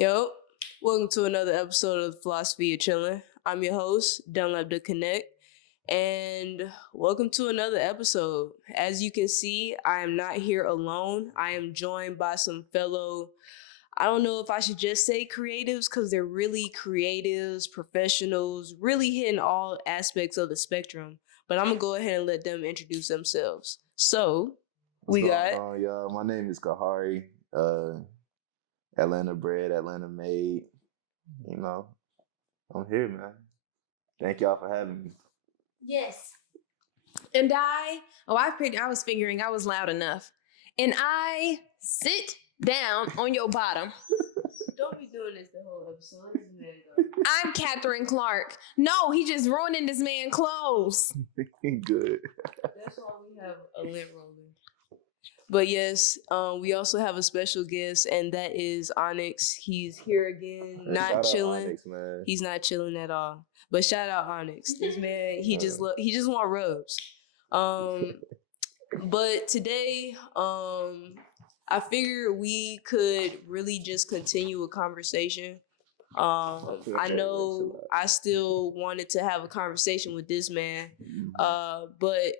Yo, welcome to another episode of the Philosophy of Chillin. I'm your host, Dunlap the Connect, and welcome to another episode. As you can see, I am not here alone. I am joined by some fellow, I don't know if I should just say creatives, because they're really creatives, professionals, really hitting all aspects of the spectrum. But I'm going to go ahead and let them introduce themselves. So, What's going on, y'all? My name is Kahari. Atlanta bred, Atlanta made. You know, I'm here, man. Thank y'all for having me. Yes. And I was figuring I was loud enough. And I sit down on your bottom. Don't be doing this the whole episode. Let this man go. I'm Catherine Clark. No, he just ruining this man's clothes. Good. That's why we have a lint roller. But yes, we also have a special guest, and that is Onyx. He's here again, not chilling. Onyx, man. He's not chilling at all. But shout out Onyx. This man, he just want rubs. But today, I figured we could really just continue a conversation. I know I still wanted to have a conversation with this man, but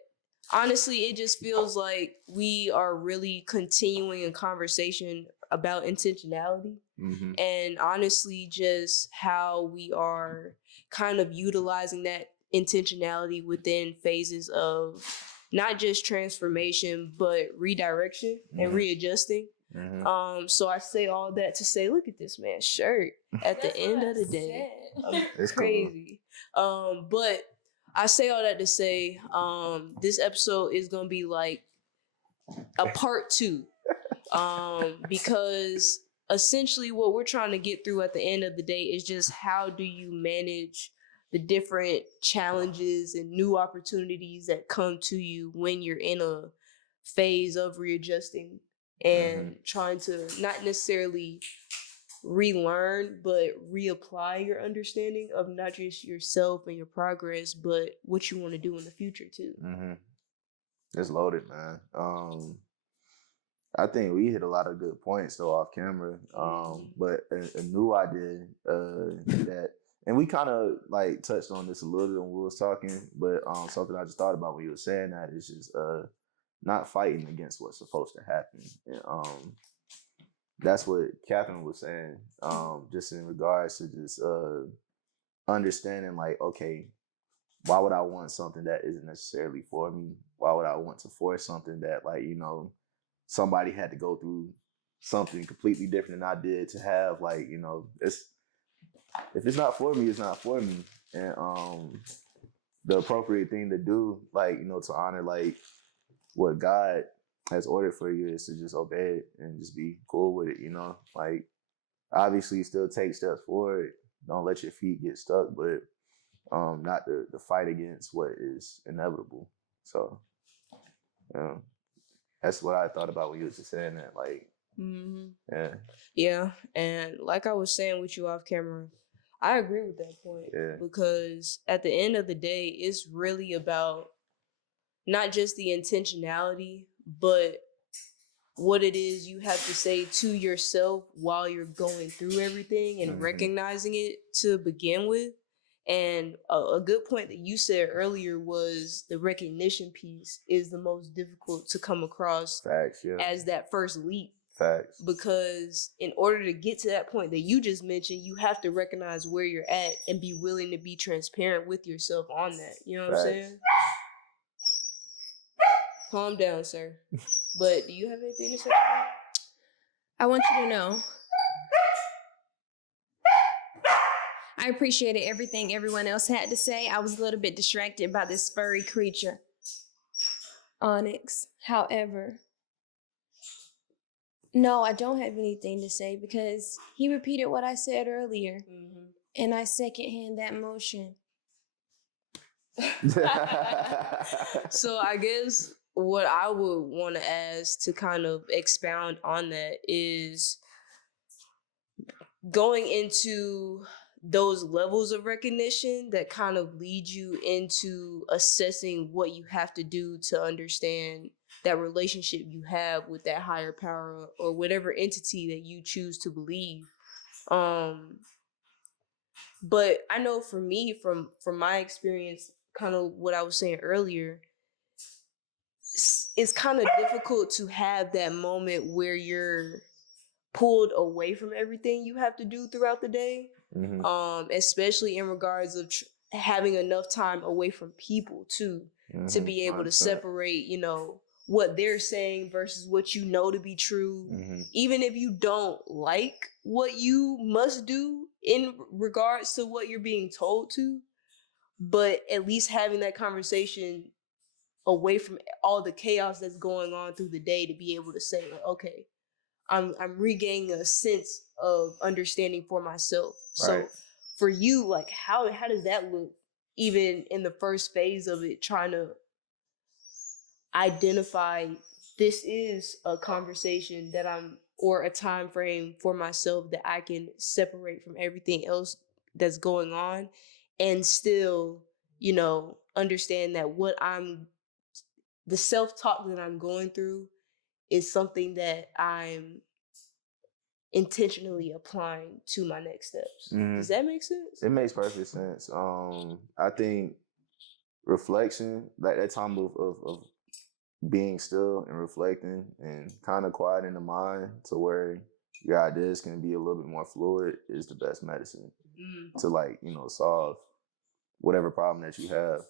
honestly, it just feels like we are really continuing a conversation about intentionality and honestly just how we are kind of utilizing that intentionality within phases of not just transformation, but redirection and readjusting. So I say all that to say, look at this man's shirt. At the end of the day, it's crazy. Cool. But I say all that to say, this episode is gonna be like a part 2, because essentially what we're trying to get through at the end of the day is just how do you manage the different challenges and new opportunities that come to you when you're in a phase of readjusting and trying to not necessarily relearn but reapply your understanding of not just yourself and your progress, but what you want to do in the future too. It's loaded, man. I think we hit a lot of good points though off camera. But a new idea that, and we kind of like touched on this a little bit when we was talking, but something I just thought about when you were saying that is just not fighting against what's supposed to happen. And, that's what Catherine was saying, just in regards to just understanding, like, okay, why would I want something that isn't necessarily for me? Why would I want to force something that, like, you know, somebody had to go through something completely different than I did to have, like, you know, if it's not for me, it's not for me. And the appropriate thing to do, like, you know, to honor, like, what God has ordered for you is to just obey it and just be cool with it, you know? Like, obviously still take steps forward. Don't let your feet get stuck, but not the fight against what is inevitable. So, that's what I thought about when you was just saying that, like, yeah. And like I was saying with you off camera, I agree with that point. Because at the end of the day, it's really about not just the intentionality, but what it is you have to say to yourself while you're going through everything and recognizing it to begin with. And a good point that you said earlier was the recognition piece is the most difficult to come across. Facts, yeah. As that first leap. Facts. Because in order to get to that point that you just mentioned, you have to recognize where you're at and be willing to be transparent with yourself on that. You know what I'm saying? Calm down, sir. But do you have anything to say? I want you to know I appreciated everything everyone else had to say. I was a little bit distracted by this furry creature, Onyx. However, no, I don't have anything to say because he repeated what I said earlier, and I secondhand that motion. So I guess what I would want to ask to kind of expound on that is going into those levels of recognition that kind of lead you into assessing what you have to do to understand that relationship you have with that higher power or whatever entity that you choose to believe. But I know for me, from my experience, kind of what I was saying earlier, it's kind of difficult to have that moment where you're pulled away from everything you have to do throughout the day. Especially in regards of having enough time away from people too, to be able to 100%. separate, what they're saying versus what you know to be true. Even if you don't like what you must do in regards to what you're being told to, but at least having that conversation away from all the chaos that's going on through the day, to be able to say, like, okay, I'm regaining a sense of understanding for myself. Right. So for you, like, how does that look, even in the first phase of it, trying to identify this is a conversation that or a time frame for myself that I can separate from everything else that's going on, and still, understand that the self-talk that I'm going through is something that I'm intentionally applying to my next steps. Does that make sense? It makes perfect sense. I think reflection, like that time of being still and reflecting and kind of quieting the mind to where your ideas can be a little bit more fluid, is the best medicine to, like, solve whatever problem that you have.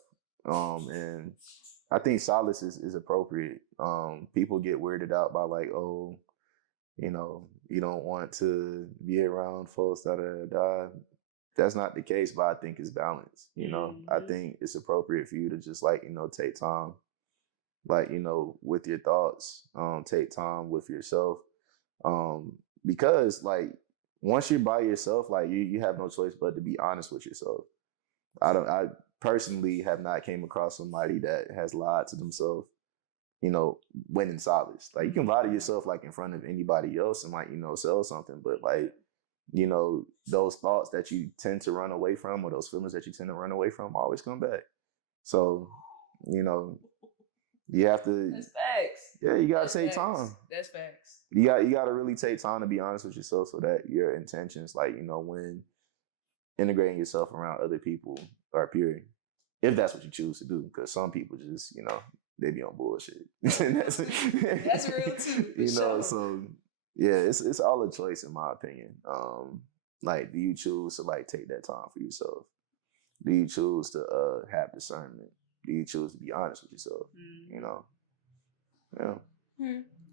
And I think solace is appropriate. People get weirded out by, like, oh, you don't want to be around folks that that's not the case, but I think it's balance. I think it's appropriate for you to just, like, take time, like, with your thoughts, take time with yourself. Because, like, once you're by yourself, like, you have no choice but to be honest with yourself. I personally have not came across somebody that has lied to themselves, when in solace. Like, you can lie to yourself, like, in front of anybody else and, like, sell something, but, like, those thoughts that you tend to run away from, or those feelings that you tend to run away from, always come back. So, you have to. That's facts. Yeah, you gotta That's take facts. time. That's facts. You gotta really take time to be honest with yourself, so that your intentions, like, when integrating yourself around other people are pure, if that's what you choose to do. Because some people just, they be on bullshit. That's real too. Sure. So yeah, it's all a choice, in my opinion. Like, do you choose to, like, take that time for yourself? Do you choose to have discernment? Do you choose to be honest with yourself? Yeah.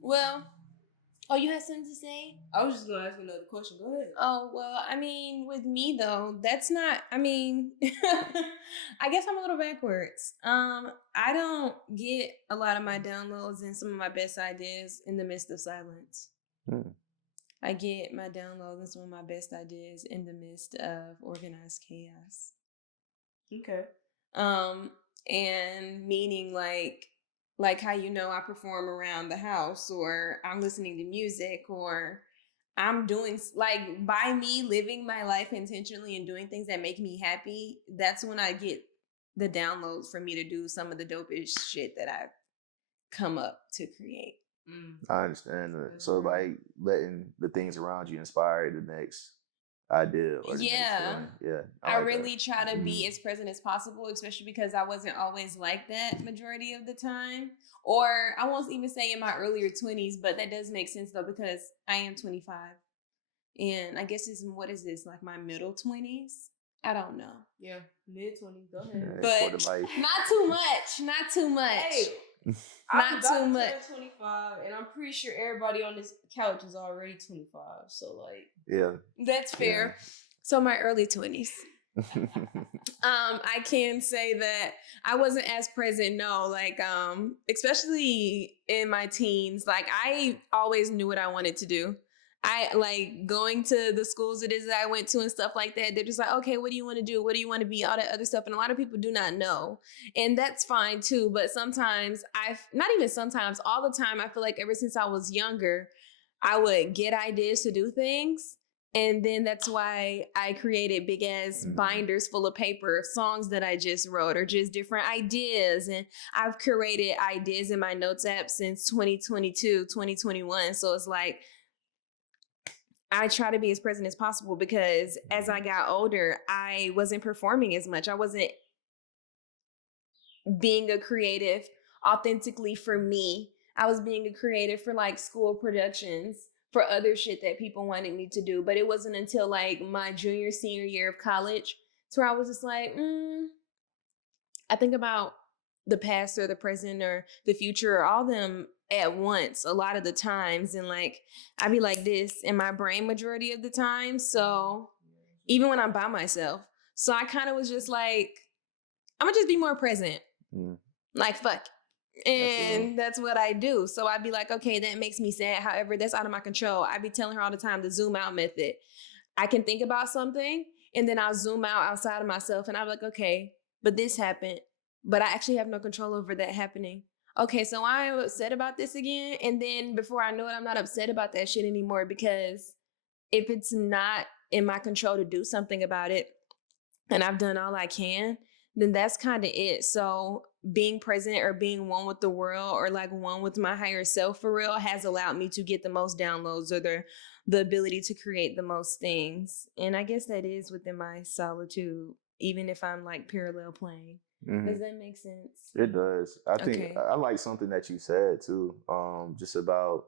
Well, you had something to say? I was just gonna ask another question. Go ahead. Oh, well, I mean, with me though, that's not, I mean, I guess I'm a little backwards. I don't get a lot of my downloads and some of my best ideas in the midst of silence. I get my downloads and some of my best ideas in the midst of organized chaos. Okay. And meaning like how, I perform around the house, or I'm listening to music, or I'm doing, like, by me living my life intentionally and doing things that make me happy, that's when I get the downloads for me to do some of the dopest shit that I've come up to create. I understand that. So, like, letting the things around you inspire the next idea or the next feeling. Yeah. I really try to be as present as possible, especially because I wasn't always like that majority of the time. Or I won't even say in my earlier 20s, but that does make sense though, because I am 25. And I guess what is this, like my middle 20s? I don't know. Yeah, mid-20s. Go ahead. Yeah, but not too much. Not too much. Hey, not too much. 25, and I'm pretty sure everybody on this couch is already 25. So, like, yeah, that's fair. Yeah. So my early 20s. I can say that I wasn't as present. No, like, especially in my teens, like, I always knew what I wanted to do. I like going to the schools it is that I went to and stuff like that. They're just like, okay, what do you want to do? What do you want to be? All that other stuff. And a lot of people do not know. And that's fine too. But sometimes not even sometimes, all the time, I feel like ever since I was younger, I would get ideas to do things. And then that's why I created big ass binders full of paper of songs that I just wrote, or just different ideas. And I've curated ideas in my notes app since 2022, 2021. So it's like, I try to be as present as possible because as I got older, I wasn't performing as much. I wasn't being a creative authentically for me. I was being a creative for like school productions, for other shit that people wanted me to do. But it wasn't until like my junior, senior year of college to where I was just like, I think about the past or the present or the future or all them at once a lot of the times. And like, I be like this in my brain majority of the time. So even when I'm by myself. So I kind of was just like, I'm gonna just be more present. Like, fuck. And that's what I do. So I'd be like, okay, that makes me sad. However, that's out of my control. I be telling her all the time the zoom out method. I can think about something and then I'll zoom out outside of myself and I'm like, okay, but this happened, but I actually have no control over that happening. Okay, so I'm upset about this again. And then before I know it, I'm not upset about that shit anymore because if it's not in my control to do something about it and I've done all I can, then that's kind of it. So being present or being one with the world or like one with my higher self for real has allowed me to get the most downloads or the ability to create the most things. And I guess that is within my solitude, even if I'm like parallel playing. Does that make sense? It does. I think Okay. I like something that you said too, just about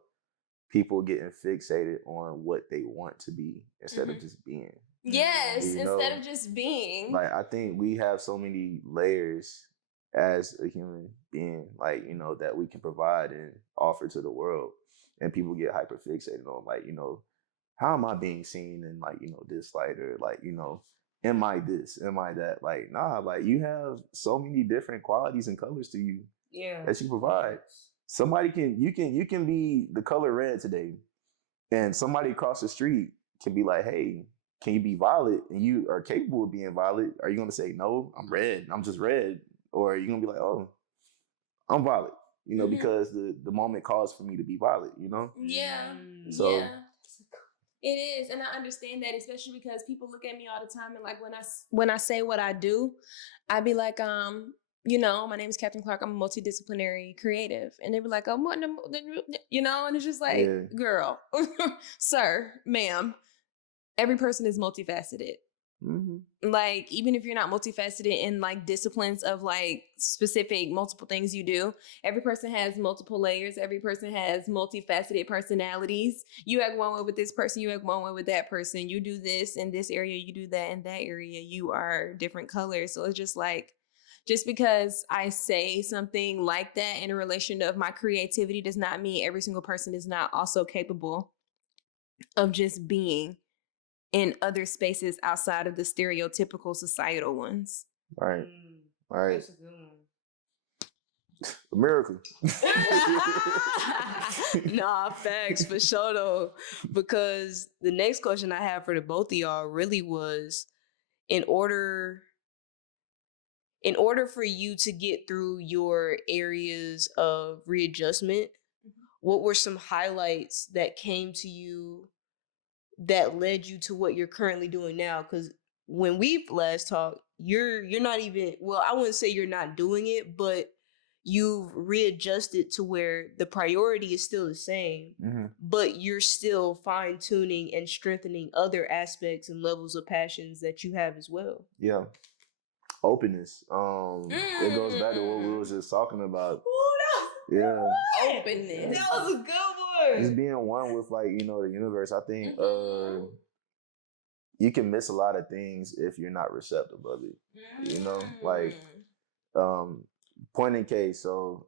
people getting fixated on what they want to be instead of just being. Yes, You instead know, of just being. like I think we have so many layers as a human being, like, you know, that we can provide and offer to the world. And people get hyper fixated on, like, you know, how am I being seen in, like, you know, this light, or like, you know, am I this? Am I that? Like, nah, like you have so many different qualities and colors to you that you provide. Somebody you can be the color red today, and somebody across the street can be like, hey, can you be violet? And you are capable of being violet. Are you gonna say, no, I'm red, I'm just red? Or are you gonna be like, oh, I'm violet, you know, because the moment calls for me to be violet, you know? Yeah. So Yeah. It is, and I understand that, especially because people look at me all the time, and like when I say what I do, I be like, you know, my name is Captain Clark. I'm a multidisciplinary creative, and they be like, oh, you know, and it's just like, yeah. girl, sir, ma'am, every person is multifaceted. Like, even if you're not multifaceted in like disciplines of like specific multiple things you do, every person has multiple layers. Every person has multifaceted personalities. You act one way with this person, you act one way with that person. You do this in this area, you do that in that area. You are different colors. So it's just like, just because I say something like that in a relation of my creativity does not mean every single person is not also capable of just being in other spaces outside of the stereotypical societal ones. Right. Right. That's a good one. A miracle. Nah, facts for sure though. Because the next question I have for the both of y'all really was, in order for you to get through your areas of readjustment, what were some highlights that came to you that led you to what you're currently doing now? Because when we last talked, you're not even, well, I wouldn't say you're not doing it, but you've readjusted to where the priority is still the same, but you're still fine tuning and strengthening other aspects and levels of passions that you have as well. Yeah. Openness. It goes back to what we was just talking about. Yeah. Openness. That was a good one. Just being one with, like, you know, the universe. I think you can miss a lot of things if you're not receptive of it. You know, like point in case. So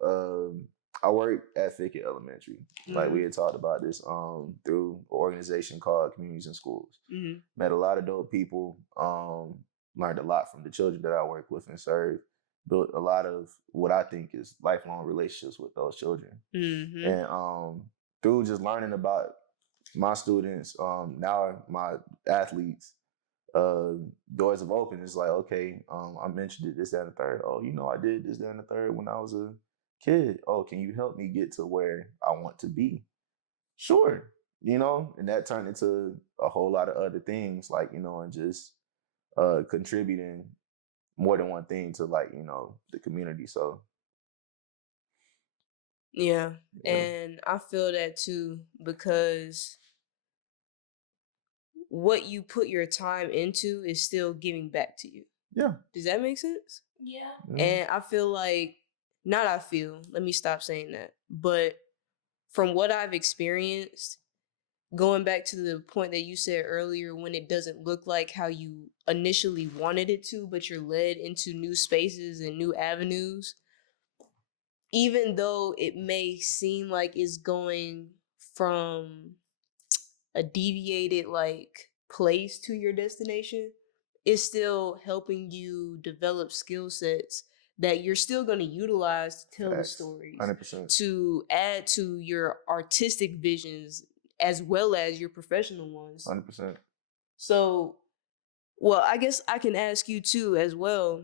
I work at Fickett Elementary. Like we had talked about this through an organization called Communities in Schools. Met a lot of dope people. Learned a lot from the children that I work with and serve. Built a lot of what I think is lifelong relationships with those children. And through just learning about my students, now my athletes, doors have opened. It's like, okay, I mentioned it, this, that, and the third. Oh, you know, I did this, that, and the third when I was a kid. Oh, can you help me get to where I want to be? Sure. You know, and that turned into a whole lot of other things, like, you know, and just contributing more than one thing to, like, you know, the community. So yeah, and I feel that too, because what you put your time into is still giving back to you. Yeah. Does that make sense? Yeah. And I feel like, let me stop saying that. But from what I've experienced, going back to the point that you said earlier, when it doesn't look like how you initially wanted it to, but you're led into new spaces and new avenues, even though it may seem like it's going from a deviated like place to your destination, it's still helping you develop skill sets that you're still going to utilize to tell the stories, 100%. to add to your artistic visions as well as your professional ones. 100%. So, well, I guess I can ask you too as well,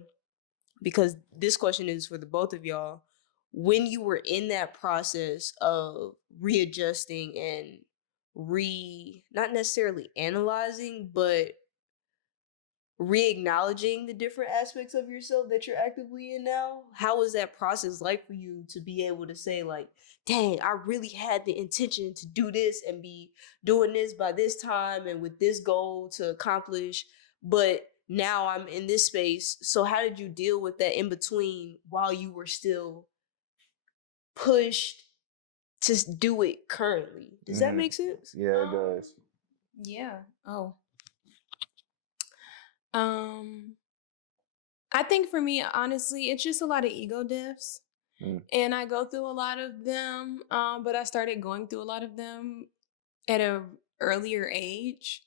because this question is for the both of y'all. When you were in that process of readjusting and not necessarily analyzing, but re-acknowledging the different aspects of yourself that you're actively in now, how was that process like for you to be able to say like, dang, I really had the intention to do this and be doing this by this time and with this goal to accomplish, but now I'm in this space. So how did you deal with that in between while you were still pushed to do it currently? Does that make sense? Yeah, it does. Yeah. Oh. I think for me, honestly, it's just a lot of ego deaths. And I go through a lot of them, but I started going through a lot of them at an earlier age.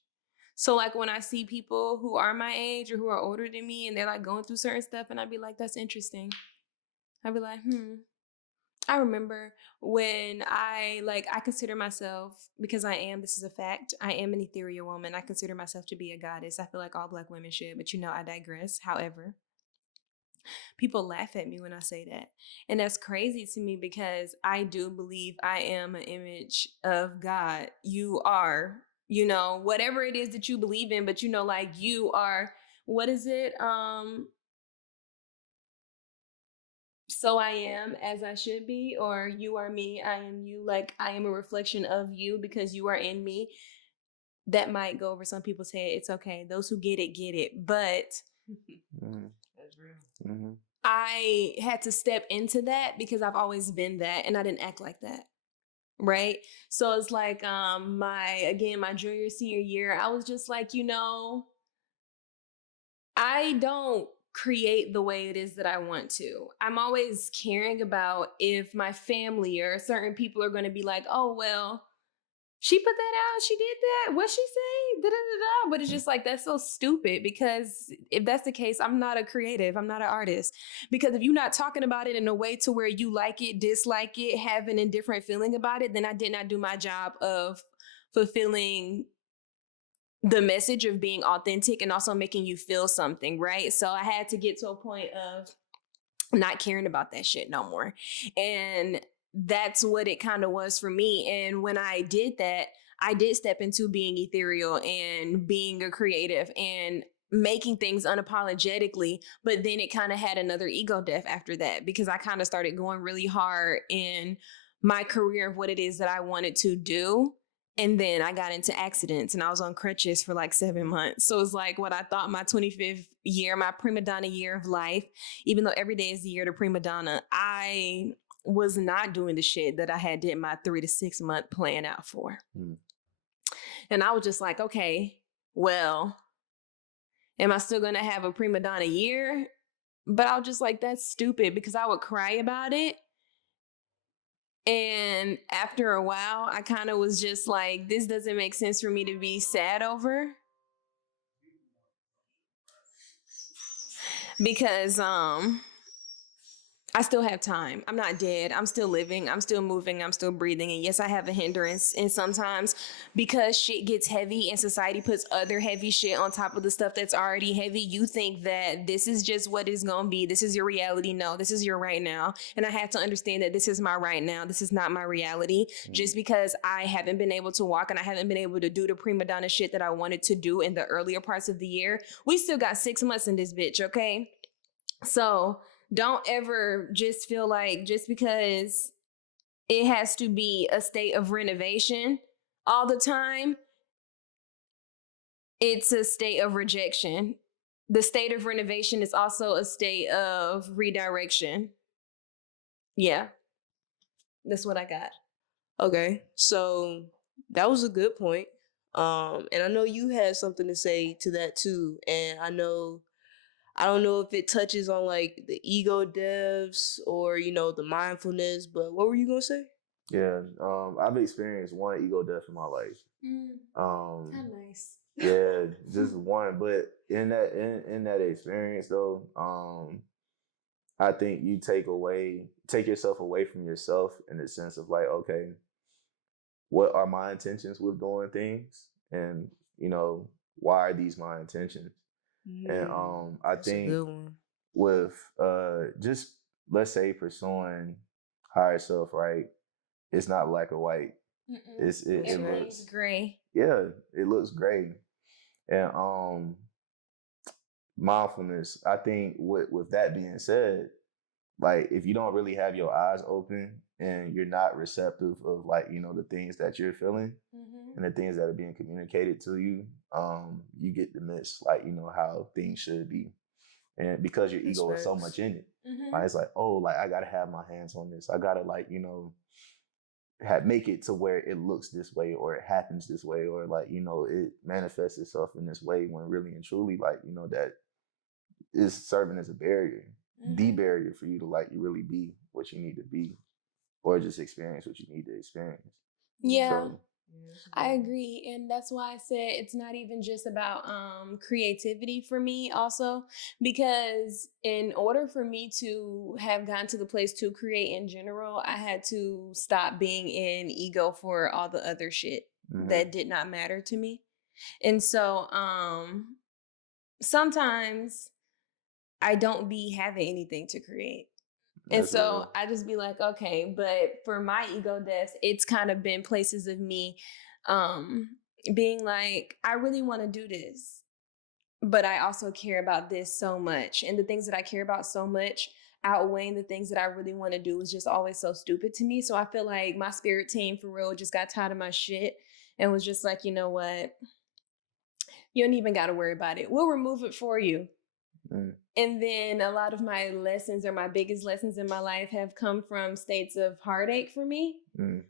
So like when I see people who are my age or who are older than me and they're like going through certain stuff, and I'd be like, that's interesting. I'd be like, I remember when I consider myself, because this is a fact, I am an ethereal woman. I consider myself to be a goddess. I feel like all Black women should, but I digress. However, people laugh at me when I say that. And that's crazy to me because I do believe I am an image of God. You are, whatever it is that you believe in, but like you are, what is it? So I am as I should be, or you are me, I am you. Like I am a reflection of you because you are in me. That might go over some people's head. It's okay. Those who get it. But That's real. I had to step into that because I've always been that and I didn't act like that. Right. So it's like my junior, senior year, I was just like, I don't create the way it is that I want to. I'm always caring about if my family or certain people are going to be like, oh, well, she put that out. She did that. What'd she say? Da-da-da-da. But it's just like, that's so stupid because if that's the case, I'm not a creative. I'm not an artist. Because if you're not talking about it in a way to where you like it, dislike it, have an indifferent feeling about it, then I did not do my job of fulfilling the message of being authentic and also making you feel something, right? So I had to get to a point of not caring about that shit no more. And that's what it kind of was for me. And when I did that, I did step into being ethereal and being a creative and making things unapologetically. But then it kind of had another ego death after that because I kind of started going really hard in my career of what it is that I wanted to do. And then I got into accidents and I was on crutches for like 7 months. So it's like what I thought my 25th year, my prima donna year of life, even though every day is the year to prima donna, I was not doing the shit that I had did my 3 to 6 month plan out for. And I was just like, okay, well, am I still going to have a prima donna year? But I was just like, that's stupid because I would cry about it. And after a while, I kind of was just like, this doesn't make sense for me to be sad over. Because I still have time. I'm not dead. I'm still living. I'm still moving. I'm still breathing. And yes, I have a hindrance. And sometimes because shit gets heavy and society puts other heavy shit on top of the stuff that's already heavy, you think that this is just what it's going to be. This is your reality. No, this is your right now. And I have to understand that this is my right now. This is not my reality. Just because I haven't been able to walk and I haven't been able to do the prima donna shit that I wanted to do in the earlier parts of the year, we still got 6 months in this bitch, okay? So don't ever just feel like just because it has to be a state of renovation all the time, it's a state of rejection. The state of renovation is also a state of redirection. Yeah, that's what I got. Okay, so that was a good point. And I know you had something to say to that too. And I don't know if it touches on like the ego devs or the mindfulness, but what were you gonna say? Yeah, I've experienced one ego death in my life. How nice. Yeah, just one. But in that experience though, I think you take yourself away from yourself in the sense of like, okay, what are my intentions with doing things, and why are these my intentions? And I That's a think good one. with just let's say pursuing higher self, right? It's not black or white. It looks gray. yeah, it looks gray. And mindfulness, I think with that being said, like if you don't really have your eyes open and you're not receptive of like the things that you're feeling and the things that are being communicated to you, you get to miss like how things should be, and because your ego is so much in it, like it's like, oh, like I gotta have my hands on this, I gotta like make it to where it looks this way or it happens this way or like it manifests itself in this way, when really and truly like that is serving as a barrier, the barrier for you to like you really be what you need to be, or just experience what you need to experience. Yeah. So, I agree. And that's why I said it's not even just about creativity for me also, because in order for me to have gotten to the place to create in general, I had to stop being in ego for all the other shit that did not matter to me. And so sometimes I don't be having anything to create. And that's so real. I just be like, okay, but for my ego deaths, it's kind of been places of me um being like, I really want to do this, but I also care about this so much. And the things that I care about so much outweighing the things that I really want to do is just always so stupid to me. So I feel like my spirit team for real just got tired of my shit and was just like, you know what? You don't even got to worry about it. We'll remove it for you. And then a lot of my lessons, or my biggest lessons in my life, have come from states of heartache for me,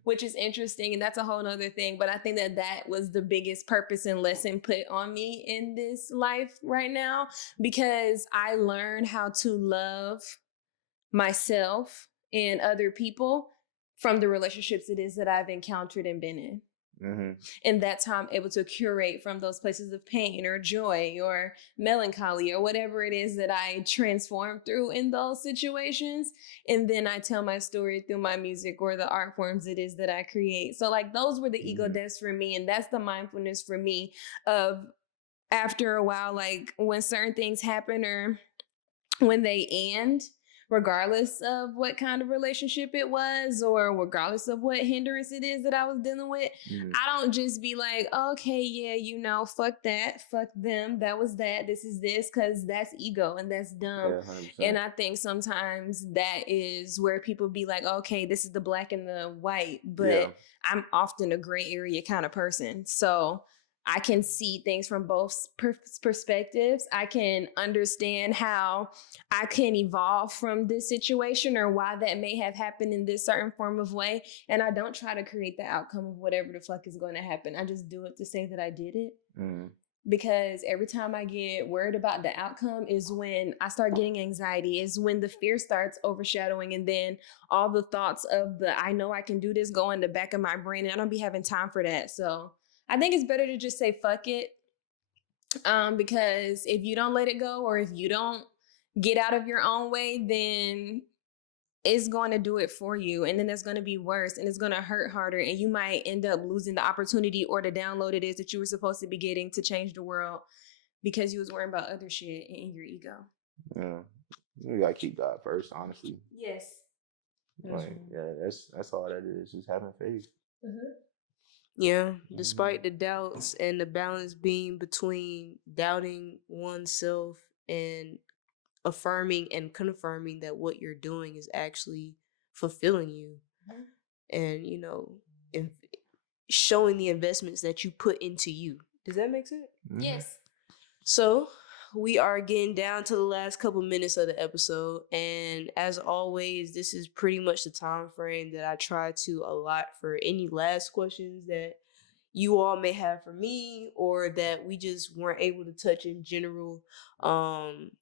which is interesting. And that's a whole nother thing. But I think that that was the biggest purpose and lesson put on me in this life right now, because I learned how to love myself and other people from the relationships it is that I've encountered and been in. And that's how I'm able to curate from those places of pain or joy or melancholy or whatever it is that I transform through in those situations. And then I tell my story through my music or the art forms it is that I create. So like those were the ego deaths for me. And that's the mindfulness for me of, after a while, like when certain things happen or when they end, regardless of what kind of relationship it was or regardless of what hindrance it is that I was dealing with, I don't just be like, okay, yeah, fuck that, fuck them, that was that, this is this, because that's ego and that's dumb. Yeah, and I think sometimes that is where people be like, okay, this is the black and the white, but I'm often a gray area kind of person. So I can see things from both perspectives. I can understand how I can evolve from this situation or why that may have happened in this certain form of way. And I don't try to create the outcome of whatever the fuck is going to happen. I just do it to say that I did it. Because every time I get worried about the outcome is when I start getting anxiety, is when the fear starts overshadowing. And then all the thoughts of the I know I can do this go in the back of my brain. And I don't be having time for that. So I think it's better to just say fuck it. Because if you don't let it go, or if you don't get out of your own way, then it's going to do it for you. And then it's going to be worse and it's going to hurt harder. And you might end up losing the opportunity or the download it is that you were supposed to be getting to change the world because you was worrying about other shit in your ego. Yeah. You gotta keep God first, honestly. Yes. Like, yeah, that's all that is. Just having faith. Yeah, despite the doubts and the balance being between doubting oneself and affirming and confirming that what you're doing is actually fulfilling you. And, showing the investments that you put into you, Does that make sense? Mhm. Yes. So we are getting down to the last couple minutes of the episode, and as always, this is pretty much the time frame that I try to allot for any last questions that you all may have for me, or that we just weren't able to touch in general,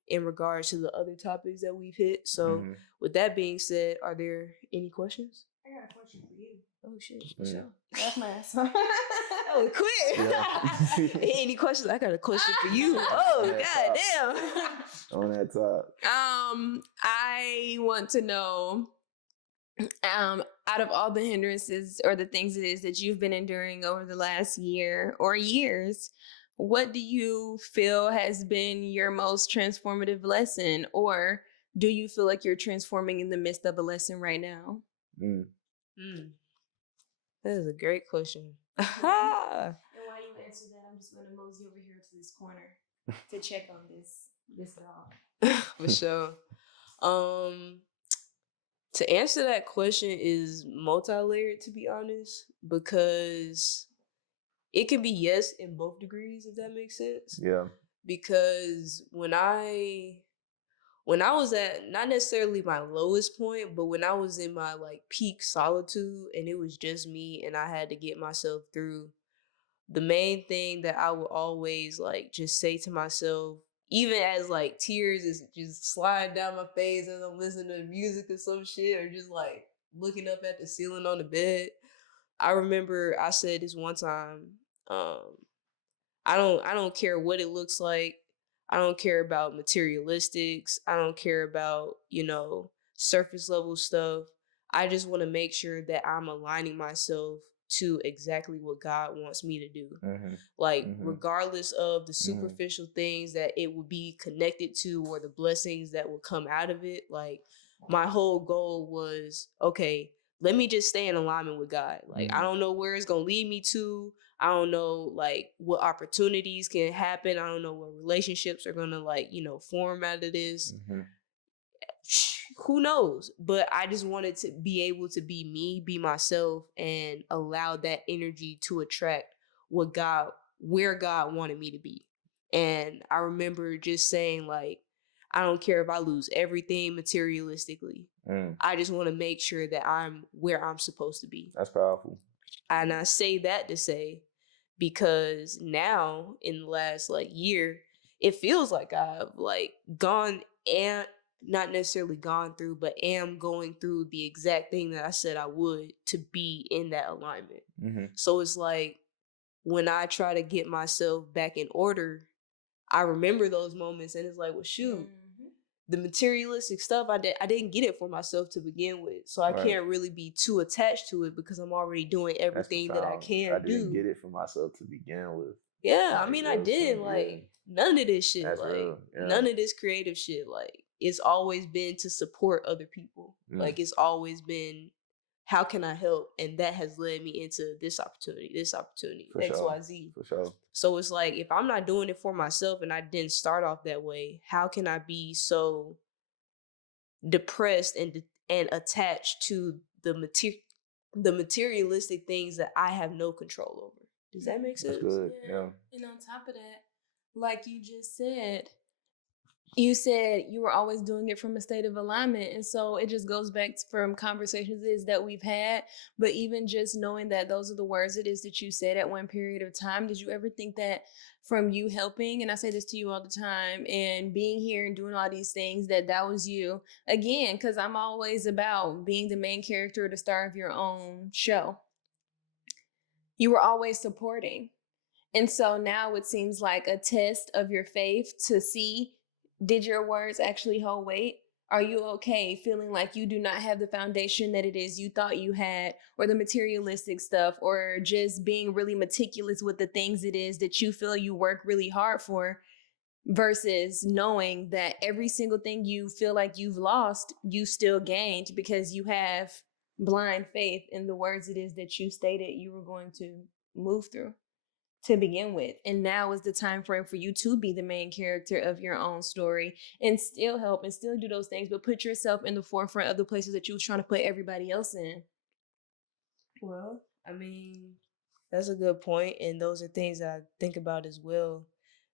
in regards to the other topics that we've hit. So Mhm. with that being said, are there any questions? I got a question for you. Oh shit, for Yeah. sure. That's my answer. Oh, quick. Yeah. Any questions? I got a question for you. Oh, Yeah, god On that top. I want to know, out of all the hindrances or the things it is that you've been enduring over the last year or years, what do you feel has been your most transformative lesson, or do you feel like you're transforming in the midst of a lesson right now? Mm. damn. That is a great question. And while you answer that, I'm just gonna mosey over here to this corner to check on this dog. For sure. To answer that question is multi-layered, to be honest, because it can be yes in both degrees, if that makes sense. Yeah. Because when I was at not necessarily my lowest point, but when I was in my like peak solitude and it was just me and I had to get myself through, the main thing that I would always like just say to myself, even as like tears is just sliding down my face as I'm listening to music or some shit, or just like looking up at the ceiling on the bed. I remember I said this one time, um, I don't care what it looks like. I don't care about materialistics. I don't care about, surface level stuff. I just want to make sure that I'm aligning myself to exactly what God wants me to do. Mm-hmm. Like, Mhm. regardless of the Mhm. superficial things that it will be connected to or the blessings that will come out of it, like, my whole goal was, okay, let me just stay in alignment with God. Like, I Mhm. don't know where it's going to lead me to. I don't know like what opportunities can happen. I don't know what relationships are gonna like, form out of this. Mhm. Who knows? But I just wanted to be able to be me, be myself, and allow that energy to attract where God wanted me to be. And I remember just saying, like, I don't care if I lose everything materialistically. Mm. I just want to make sure that I'm where I'm supposed to be. That's powerful. And I say that to say, because now in the last like year, it feels like I've like gone and not necessarily gone through, but am going through the exact thing that I said I would to be in that alignment. Mm-hmm. So it's like when I try to get myself back in order, I remember those moments and it's like, well, shoot, the materialistic stuff I didn't get it for myself to begin with, so I can't really be too attached to it because I'm already doing everything that I can I didn't do. get it for myself to begin with. Yeah, Like, I mean, you know I what I'm didn't saying? like none of this shit. That's Like real. Yeah. none of this creative shit. Like it's always been to support other people. Like it's always been, how can I help? And that has led me into this opportunity, For X, sure. Y, Z. For sure. So it's like, if I'm not doing it for myself and I didn't start off that way, how can I be so depressed and attached to the materialistic things that I have no control over? Does that make sense? That's good. Yeah. And on top of that, like you just said, you said you were always doing it from a state of alignment. And so it just goes back from conversations is that we've had, but even just knowing that those are the words it is that you said at one period of time, did you ever think that from you helping, and I say this to you all the time, and being here and doing all these things, that was you? Again, because I'm always about being the main character or the star of your own show. You were always supporting. And so now it seems like a test of your faith to see, did your words actually hold weight? Are you okay feeling like you do not have the foundation that it is you thought you had, or the materialistic stuff, or just being really meticulous with the things it is that you feel you work really hard for, versus knowing that every single thing you feel like you've lost, you still gained because you have blind faith in the words it is that you stated you were going to move through to begin with. And now is the time frame for you to be the main character of your own story and still help and still do those things, but put yourself in the forefront of the places that you was trying to put everybody else in. Well, I mean, That's a good point, and those are things that I think about as well.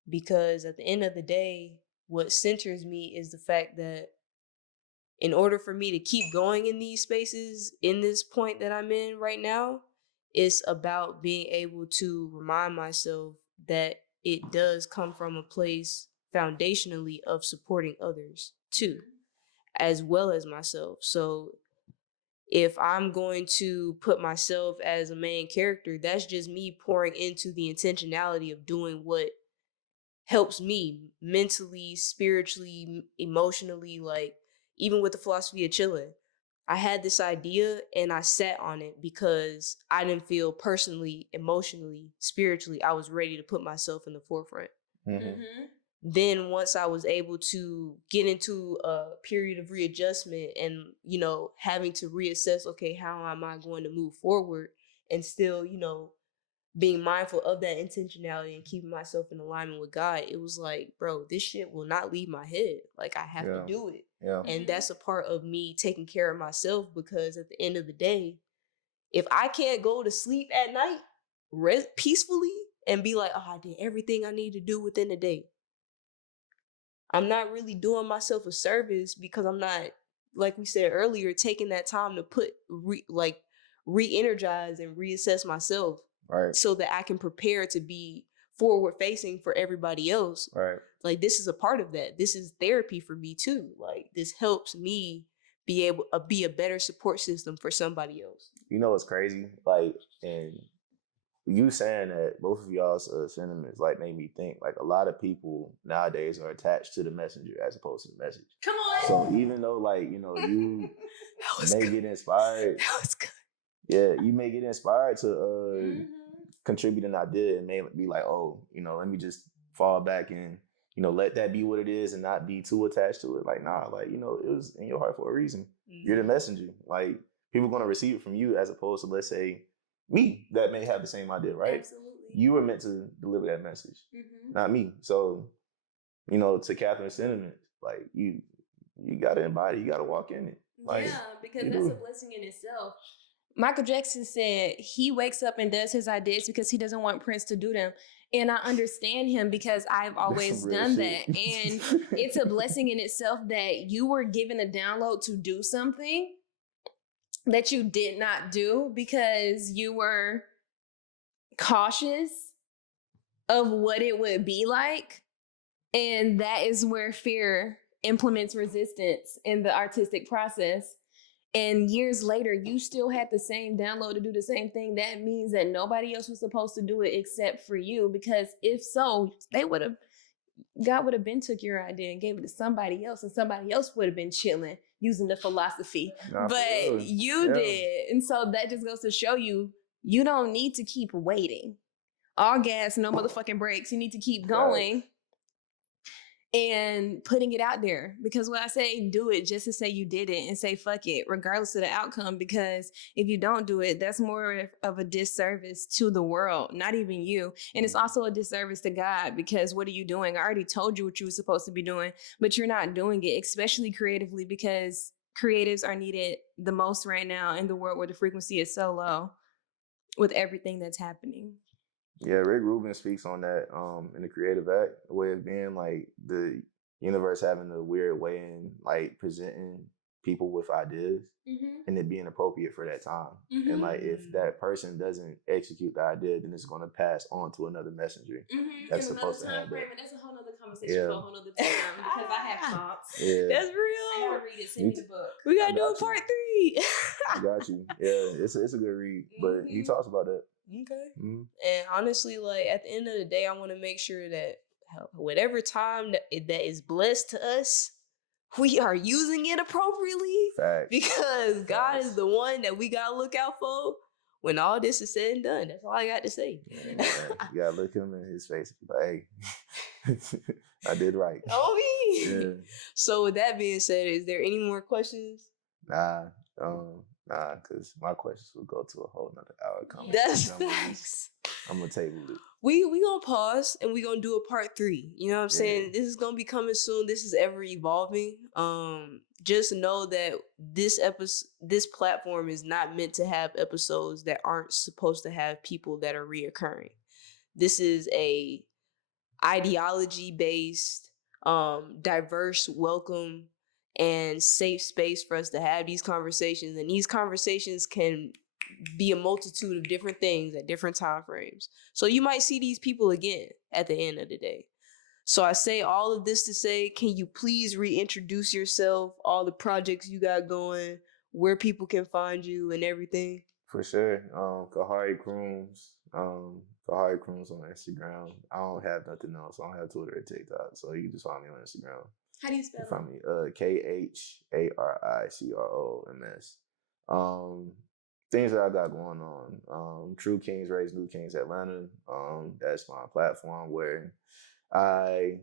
Because at the end of the day, what centers me is the fact that in order for me to keep going in these spaces, in this point that I'm in right now, it's about being able to remind myself that it does come from a place foundationally of supporting others too, as well as myself. So if I'm going to put myself as a main character, that's just me pouring into the intentionality of doing what helps me mentally, spiritually, emotionally, like even with the philosophy of chilling. I had this idea and I sat on it because I didn't feel personally, emotionally, spiritually, I was ready to put myself in the forefront. Then once I was able to get into a period of readjustment and, having to reassess, okay, how am I going to move forward and still, being mindful of that intentionality and keeping myself in alignment with God, it was like, bro, this shit will not leave my head. Like, I have to do it. Yeah. And that's a part of me taking care of myself, because at the end of the day, if I can't go to sleep at night peacefully and be like, oh, I did everything I need to do within the day, I'm not really doing myself a service, because I'm not, like we said earlier, taking that time to re-energize and reassess myself, Right. so that I can prepare to be forward facing for everybody else. Right. Like, this is a part of that. This is therapy for me too. Like, this helps me be able to be a better support system for somebody else. You know what's crazy? Like, and you saying that, both of y'all's sentiments like made me think like a lot of people nowadays are attached to the messenger as opposed to the message. Come on. So even though like, you may get inspired. That was good. Yeah, you may get inspired to contribute an idea and may be like, oh, let me just fall back and, let that be what it is and not be too attached to it. Like, nah, like, it was in your heart for a reason. You're the messenger. Like, people are going to receive it from you as opposed to, let's say, me that may have the same idea, right? Absolutely. You were meant to deliver that message, not me. So, to Catherine's sentiment, like, you got to embody, you got to walk in it. Like, yeah, because that's a blessing in itself. Michael Jackson said he wakes up and does his ideas because he doesn't want Prince to do them. And I understand him, because I've always done that. And it's a blessing in itself that you were given a download to do something that you did not do because you were cautious of what it would be like. And that is where fear implements resistance in the artistic process. And years later, you still had the same download to do the same thing. That means that nobody else was supposed to do it except for you. Because if so, God would have been took your idea and gave it to somebody else, and somebody else would have been chilling using the philosophy. But you did. And so that just goes to show you, you don't need to keep waiting. All gas, no motherfucking brakes. You need to keep going. And putting it out there, because when I say do it, just to say you did it and say fuck it, regardless of the outcome, because if you don't do it, that's more of a disservice to the world, not even you. And it's also a disservice to God, because what are you doing? I already told you what you were supposed to be doing, but you're not doing it, especially creatively, because creatives are needed the most right now in the world where the frequency is so low with everything that's happening. Yeah, Rick Rubin speaks on that in the creative act, the way of being, like the universe having a weird way in like presenting people with ideas and it being appropriate for that time. And like if that person doesn't execute the idea, then it's going to pass on to another messenger that's supposed to have that. And that's a whole nother conversation for a whole nother time, because I have thoughts. Yeah. That's real. I gotta read it. Send me the book. We gotta do a part 3. I got you. Yeah, it's a good read, but he talks about that. Okay. And honestly, like at the end of the day, I want to make sure that whatever time that is blessed to us, we are using it appropriately. Facts. Because God is the one that we gotta look out for when all this is said and done. That's all I got to say. Yeah, you gotta look him in his face and be like, hey, I did right. Oh me. Yeah. So with that being said, is there any more questions? Nah, because my questions will go to a whole nother hour. That's facts. I'm gonna table it. We gonna pause and we gonna do a part 3. You know what I'm saying? This is gonna be coming soon. This is ever evolving. just know that this platform is not meant to have episodes that aren't supposed to have people that are reoccurring. This is a ideology based, diverse, welcome, and safe space for us to have these conversations. And these conversations can be a multitude of different things at different time frames. So you might see these people again at the end of the day. So I say all of this to say, can you please reintroduce yourself, all the projects you got going, where people can find you and everything? For sure. Kahari Crooms. Kahari Crooms on Instagram. I don't have nothing else. I don't have Twitter or TikTok. So you can just find me on Instagram. How do you You spell can find me KHARICROMS. Things that I got going on. True Kings Raise New Kings Atlanta. That's my platform where I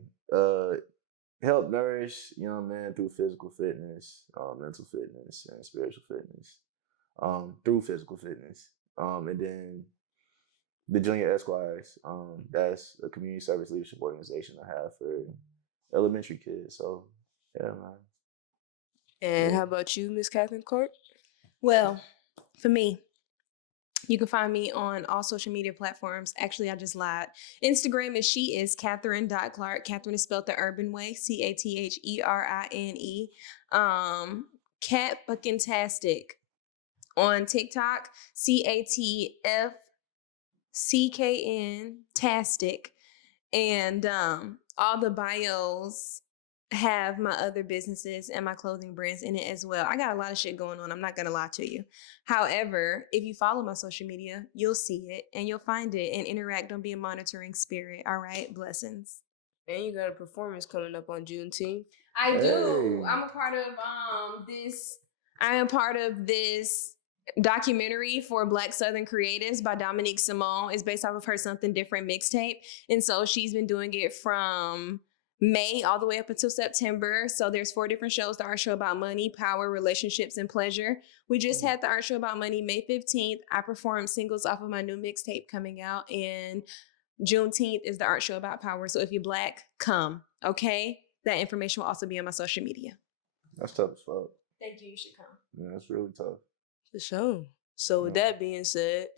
help nourish young men through physical fitness, mental fitness, and spiritual fitness. Through physical fitness. And then the Junior Esquires, that's a community service leadership organization I have for elementary kids. So, yeah, man. And how about you, Miss Catherine Court? Well, for me, you can find me on all social media platforms. Actually, I just lied. Instagram is she is Catherine.Clark. Catherine is spelled the urban way, CATHERINE. Cat fucking tastic. On TikTok, CATFCKN tastic. And all the bios have my other businesses and my clothing brands in it as well. I got a lot of shit going on. I'm not going to lie to you. However, if you follow my social media, you'll see it and you'll find it and interact. Don't be a monitoring spirit. All right. Blessings. And you got a performance coming up on Juneteenth. I do. Hey. I'm a part of this. I am part of this documentary for Black Southern Creatives by Dominique Simone. It's based off of her Something Different mixtape. And so she's been doing it from May all the way up until September. So there's 4 different shows. The art show about money, power, relationships, and pleasure. We just had the art show about money May 15th. I performed singles off of my new mixtape coming out. And Juneteenth is the art show about power. So if you're Black, come. Okay? That information will also be on my social media. That's tough as fuck. Thank you. You should come. Yeah, that's really tough. For sure. So with that being said,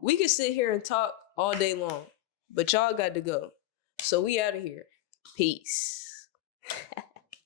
we could sit here and talk all day long, but y'all got to go. So we out of here. Peace.